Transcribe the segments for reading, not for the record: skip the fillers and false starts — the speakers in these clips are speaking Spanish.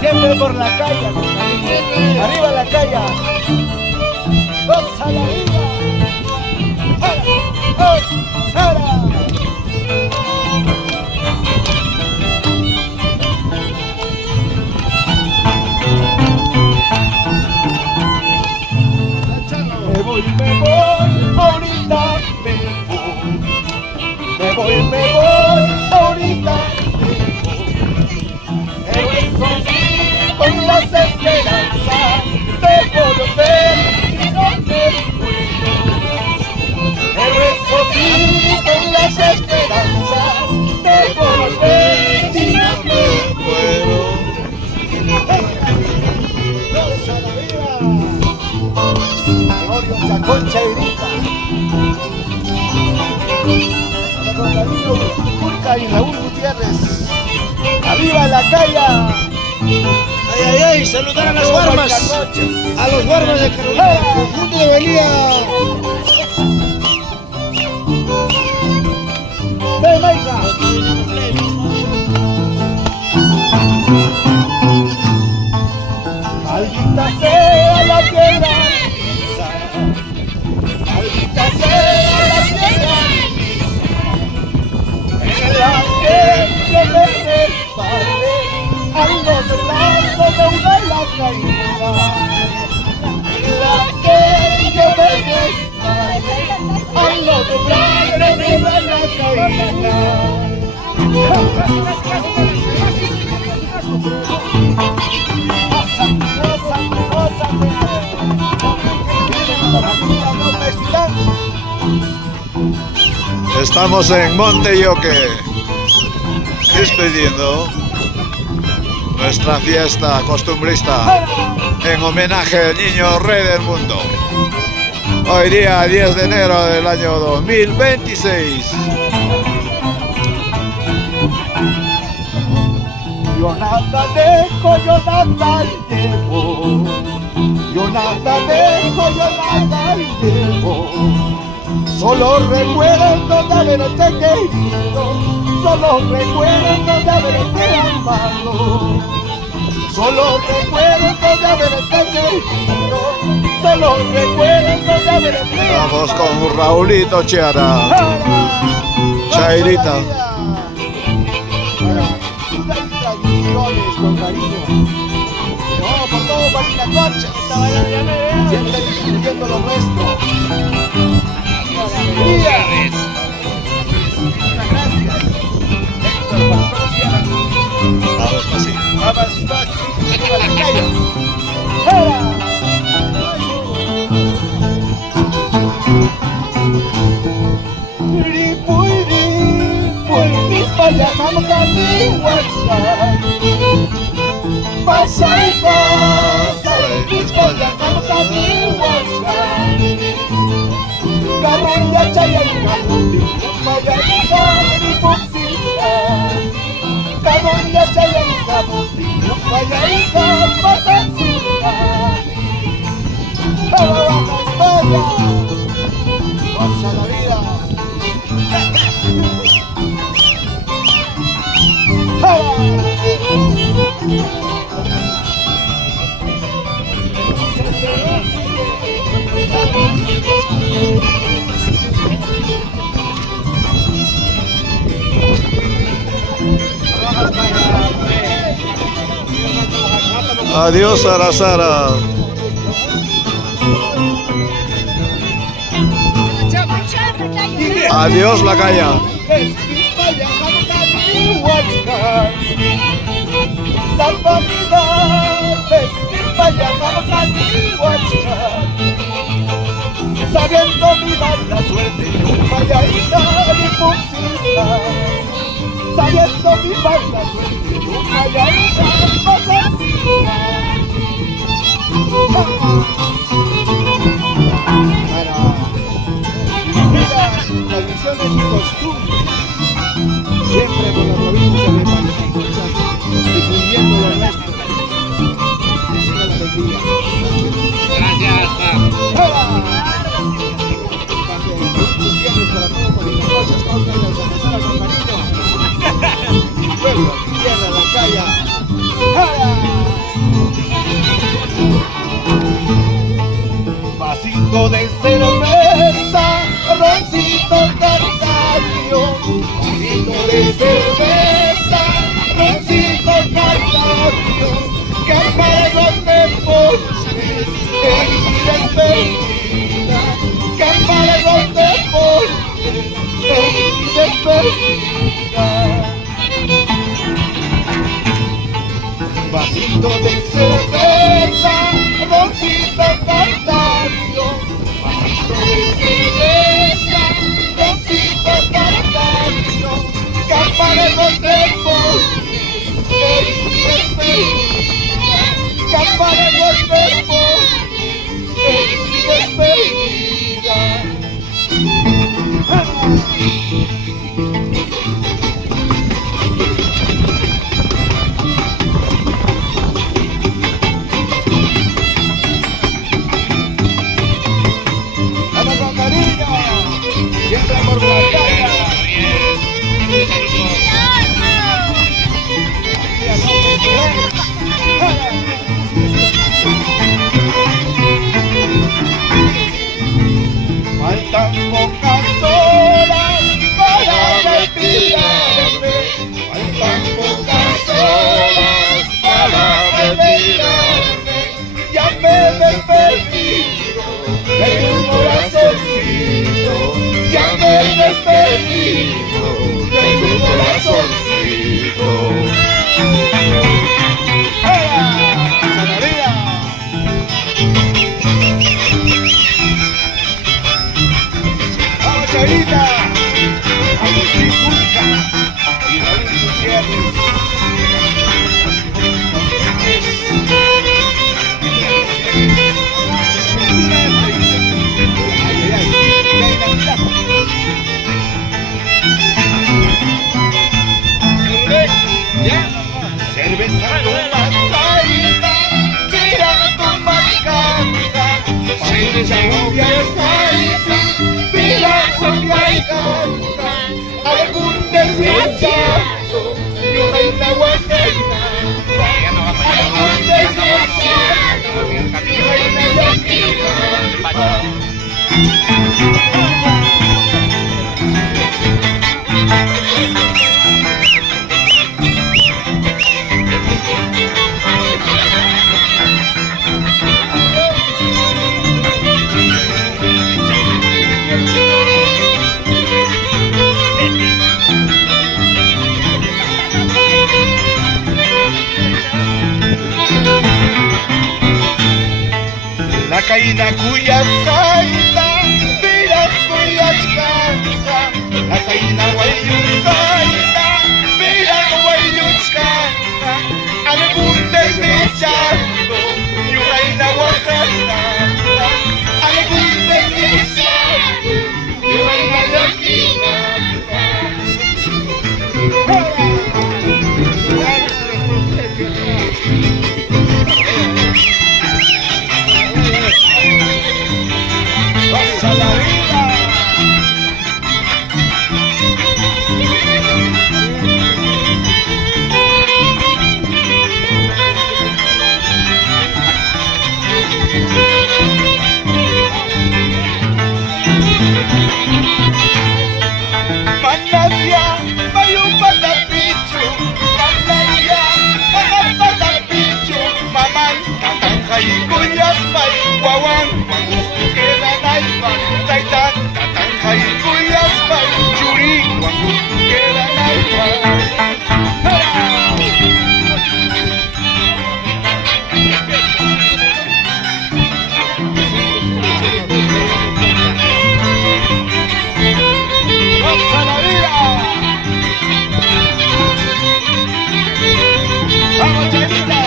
Siempre por la calle, arriba la calle. Goza la vida. Me voy, ahorita me voy, ahorita pero eso sí, con las esperanzas de volver si no me muero. Pero eso sí, con las esperanzas de volver si no me muero. ¡Goza la vida! Gregorio Chaconcha y grita. Con Danilo Urca y Raúl Gutiérrez. ¡Arriba la calle! ¡Ay, ay, ay! ¡Saludar a las guarmas! ¡A los guarmas de Carolina! ¡Conjunto de Belía! ¡Ven, Maica! Maldita sea la tierra lisa, maldita sea la tierra lisa, en la que yo me resbalé a los brazos de una lacaída, en la que yo me resbalé a los brazos de una lacaída. Estamos en Monte Yoque, despidiendo nuestra fiesta costumbrista en homenaje al niño rey del mundo. Hoy día 10 de enero del año 2026. Yo nada dejo, yo nada llevo. Yo nada dejo, yo nada llevo. Solo recuerdo de haberte querido. Solo recuerdo de haberte amado. Solo recuerdo de haberte querido. Solo recuerdo de haberte amado. Vamos con Raulito Chiara. Chairita. Tradiciones con cariño. No, por todo Barinacochas. Siempre disfrutando lo nuestro. Alegría. Muchas gracias. Héctor Patrocia. Vamos así. Vamos fácil. A la calle. ¡Fuera! Viajamos a mi WhatsApp. Pasa y pasa el disco, viajamos a mi WhatsApp. Carrilla, chayanca, mayarica, mi poxita. Carrilla, chayanca, mayarica, pasancita. Vamos a España. Goza la vida. Adiós, Sarasara. Adiós, la calle. La familia vaya, vamos a mi WhatsApp. Sabiendo mi mala suerte, vaya hija mi pulsita. Sabiendo mi mala suerte, vaya hija mi pasancita. Para tradiciones y costumbres, siempre con la provincia de Barinacochas, difundiendo lo nuestro. Gracias, ¡Hola! Gutiérrez para todo Barinacochas, contra la Salazar con cariño. Mi pueblo, mi tierra, la calle. Vasito de cerveza, roncito cartario. Vasito de cerveza, roncito cartario. Camargo de postres en mi despedida. Camargo de postres en mi despedida. Vasito de cerveza, roncito cartario. Vasito de cerveza, roncito cartario. Camargo de postres en mi despedida. Camargo de postres en mi despedida. ¡Vamos con cariño! ¡Siempre por batalla! Faltan pocas horas para retirarme. Faltan pocas horas para retirarme. Ya me he despedido de tu corazoncito. Ya me he despedido de tu corazoncito. ¡Ea! ¡Salaría! ¡Vamos, Chavita! Agustín Busca y Raúl Gutiérrez. Cerveza tomasaita, mira tu marcanta. Cerveza tomasaita, mira tu marcanta. Algún desdichado, yo reina guacaina. Algún desdichado, yo reina guacaina. La caída cuya saita, mira cuya canta. La caída guayu saita, mira guayu canta. Algún desdichado, y una ina guacana. Algún desdichado, y una ina guacana. ¡Pasa la vida! Manasya, mayung patapicho. Manasya, mayung patapicho. Maman, tatangkay kuyas may wawang. Gusto queda naipan, taitan. Tatangkay kuyas may churi. Gusto queda naipan. ¡Pasa la vida! ¡Vamos, Chavita!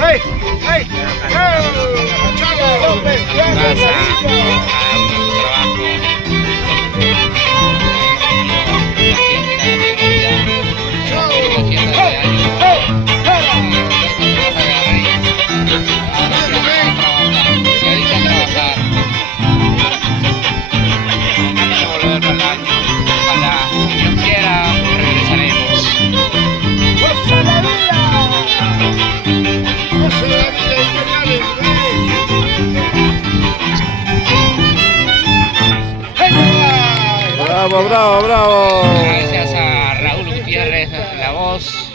¡Hey! ¡Hey! ¡Chava López! Ojalá, si Dios quiera, Bravo, bravo, bravo. Gracias a Raúl Gutiérrez, la voz.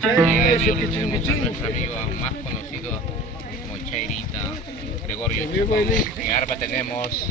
Violín tenemos a nuestro amigo más conocido como Chairita, Gregorio Chupón. En arpa tenemos